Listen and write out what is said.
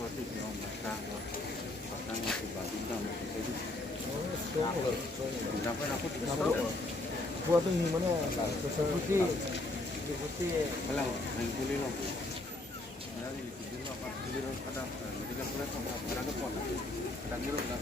Buat tuh gimana? Putih. Putih. Kalau yang kulit loh. Jadi kulit apa? Kulit ada. Jadi kan kulit sama ada ke pot. Ada kulit nggak?